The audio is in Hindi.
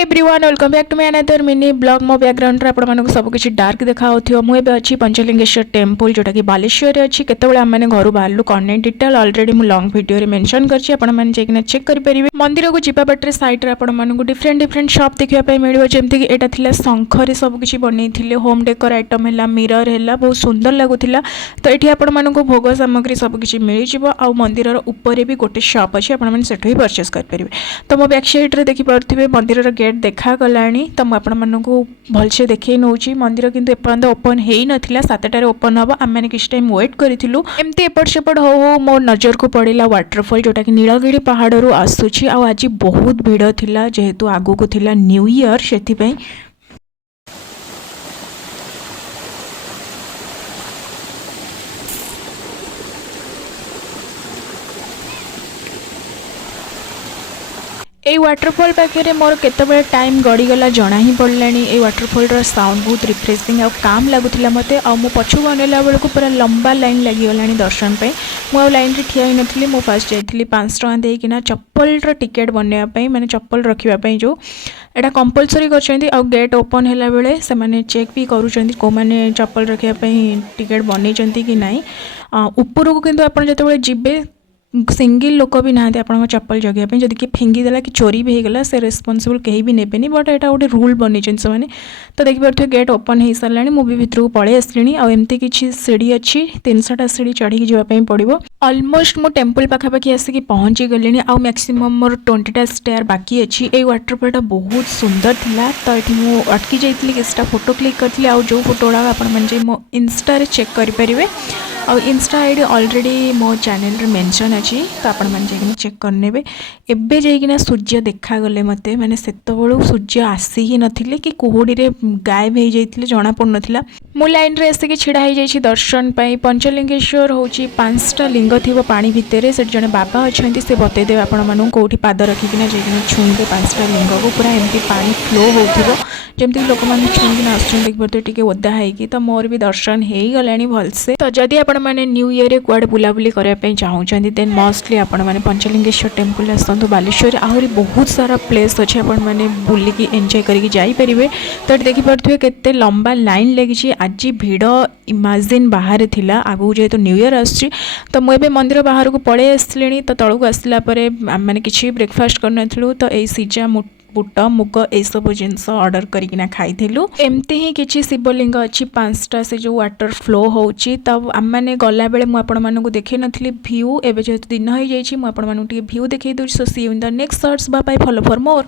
Everyone welcome back to my another mini blog मो बैकग्राउंड रे आपण सब किसी डार्क देखा होथियो मु एबे अछि पंचलिंगेश्वर टेम्पल जोटा कि बालेश्वर रे अछि केतेबेले हम माने घर बाहरलु कंटेंट डिटेल ऑलरेडी मु लॉन्ग वीडियो रे मेंशन करछि आपण माने जेकिना चेक करि परिबे। मंदिर को जिबा बटरे साइड रे आपण माने डिफरेंट शॉप देखिया पय मिलियो जेमति कि एटा थिला शंख रे सब किछि बनेइथिले होम डेकोर आइटम हैला मिरर हैला बहुत सुंदर लागुथिला। तो एठी आपण माने को भोग सामग्री सब किछि मिलि जिवो आ मंदिर रो ऊपर भी गोटे शॉप अछि आपण माने सेठो ही परचेस कर परिबे। तो मो बैक साइड रे देखि परथिबे मंदिर रो गेट देखा गलानी तो आपण मानकु भलसे देखै नउची मंदिर किंतु एपर्यंत ओपन हेई नथिला 7टारे ओपन हबो आम माने किछ टाइम वेट करिथिलु एमती एपट सेपट हो मो नजर को पड़िला वाटरफॉल जोटा कि नीलगिरी पहाड़ रो आसुची आ आज बहुत भीड़ थिला जेहेतु आगु को थिला न्यू ईयर सेथि पई ए वाटरफॉल पाखे मोर केतबेले टाइम गड़ीगला जना ही पड़लानी। ए वाटरफॉल रो साउंड बहुत रिफ्रेशिंग और काम लगुला मते आ मो पछु गनेला बेलू पूरा लंबा लाइन लगिगलानी दर्शन पे। मु लाइन रे ठिया नथली मो फास्ट जाइथिली 5 टका देकिना चप्पल रो टिकेट बनैया पई माने चप्पल रखिबा पई जो एटा कंपलसरी करछंती आ गेट ओपन हैला बेले से माने चेक भी करूछंती को माने चप्पल रखिबा पई टिकेट बनैछंती कि नाही। ऊपर को किंतु आपण जते बेले जिबे सिंगल लोक भी ना आप चप्पल जगह जदि कि फिंगीदेला कि चोरी भी होगला से रेस्पॉन्सिबल कहीं भी नेबेनी बट एटा गोटे रूल बनी से मैंने तो देखिए गेट ओपन हो सारा मुझे भितर को पलि आसली आमती किसी सीढ़ी अच्छी 300टा सीढ़ी चढ़ी जावाई पड़ो। अलमोस्ट मो टेम्पल पाखापाखि आसिक पहुँची गली आ मैक्सिमम मोर 20टा स्टेयर बाकी अच्छी। ये वाटरफॉलटा बहुत सुंदर थिला तो ये मुझे अटकी जाइली किसी फोटो क्लिक करी आ जो फोटो गुड़ा आपने मो इंस्टा चेक करेंगे आ इंस्टा आईडी ऑलरेडी मो चैनल रे मेंशन अच्छी तो आपण मैंने चेक करने एबे जाइकिना सूर्य देखा गले मते माने सेत बळू सूर्य आसी ही नथिले कि कुहुडी रे गायब हो जाइथिले जना पड़ नथिला। मु लाइन रे आसिक छिड़ा हो जाइछि दर्शन पई। पंचलिंगेश्वर होची 5टा लिंग थिबो पानी भितरे से जने बाबा अछंती से बतै देबे आपण मानु कोठी पाद रखिकिना जाइकिना छुइबे 5टा लिंग को पूरा एमती पानी फ्लो होथिबो जेमती लोक माने छुइकिना आछन देख बते टिके ओदा हेकी तो मोर भी दर्शन हेई गलानी भलसे। तो जदि आपण माने न्यू ईयर रे कुआडे बुलाबुली करबा पई चाहुचंती देन मोस्टली आपण माने पंचलिंगेश्वर टेम्पल आसतु बालेश्वर आहरी बहुत सारा प्लेस अच्छे आपण माने बुलिकी एंजॉय करिकी जाई परिबे। तो देखि परथुए केते लंबा लाइन लगी आज भीड़ इमेजिन बाहर थिला आगु जेहेतु न्यू ईयर आछि तो मुझे मंदिर बाहर को पड़े आसली तो तलू आसला मैंने किसी ब्रेकफास्ट करनथलु तो यही सिजा बुट मुग ये सब जिनस ऑर्डर करिकिना खाइथिलु। एमती ही किछि शिवलिंग अच्छी 5टा से जो वाटर फ्लो होची तब आम मैंने गला बेले मु आपण मानकु देखै नथली व्यू एबे जेहेतु दिन हो जाइछि मु आपण मानकु टिके व्यू देखै दउ। So see you in the next shorts bye bye follow for more.